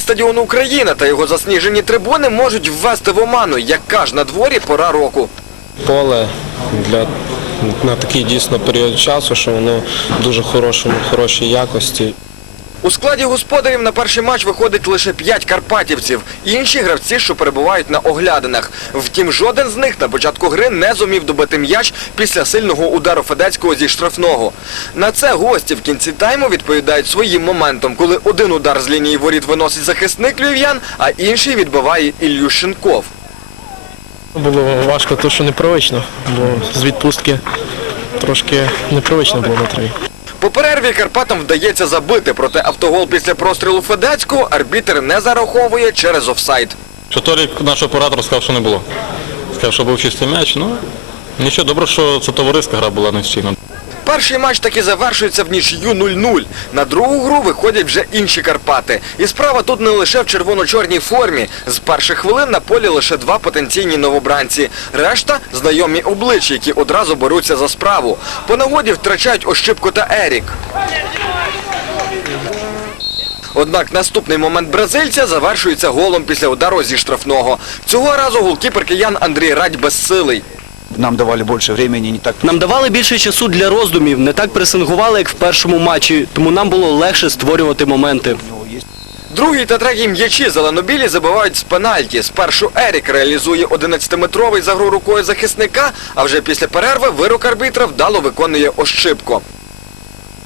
Стадіон Україна та його засніжені трибуни можуть ввести в оману, яка ж на дворі пора року. поле для на такий дійсно період часу, що воно в дуже хорошому, хорошій якості. У складі господарів на перший матч виходить лише п'ять карпатівців. Інші гравці, що перебувають на оглядинах. Втім, жоден з них на початку гри не зумів добити м'яч після сильного удару Федецького зі штрафного. На це гості в кінці тайму відповідають своїм моментом, коли один удар з лінії воріт виносить захисник львів'ян, а інший відбиває Ілющенков. Було важко, тому що непривично, бо з відпустки трошки непривично було на траві. По перерві Карпатам вдається забити, проте автогол після прострілу Федецьку арбітер не зараховує через офсайд. Чотирик наш оператор сказав, що не було. Сказав, що був чистий м'яч. Ну, нічого, добре, що це товариська гра була нестійна. Перший матч таки завершується в нічию 0-0. На другу гру виходять вже інші Карпати. І справа тут не лише в червоно-чорній формі. З перших хвилин на полі лише два потенційні новобранці. Решта – знайомі обличчя, які одразу беруться за справу. По нагоді втрачають Ощипко та Ерік. Однак наступний момент бразильця завершується голом після удару зі штрафного. Цього разу голкіпер киян Андрій Радь безсилий. Нам давали больше времени, не так Нам давали більше часу для роздумів, не так пресингували, як в першому матчі, тому нам було легше створювати моменти. Другий та третій м'ячі зеленобілі забивають з пенальті. Спершу Ерік реалізує 11-метровий за гру рукою захисника, а вже після перерви вирок арбітра вдало виконує Ощипко.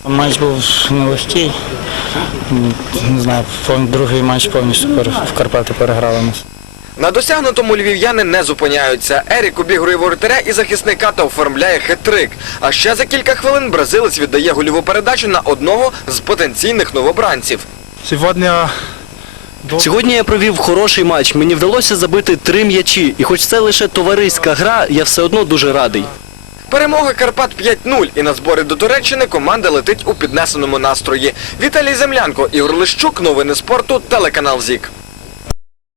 Матч був нелегкий. Не знаю, другий матч повністю в Карпати переграли нас. На досягнутому львів'яни не зупиняються. Ерік обігрує воротаря і захисника та оформляє хитрик. А ще за кілька хвилин бразилець віддає гольову передачу на одного з потенційних новобранців. Сьогодні Сьогодні я провів хороший матч. Мені вдалося забити три м'ячі. І хоч це лише товариська гра, я все одно дуже радий. Перемога Карпат 5-0 і на збори до Туреччини команда летить у піднесеному настрої. Віталій Землянко, Ігор Лищук, новини спорту, телеканал ЗІК.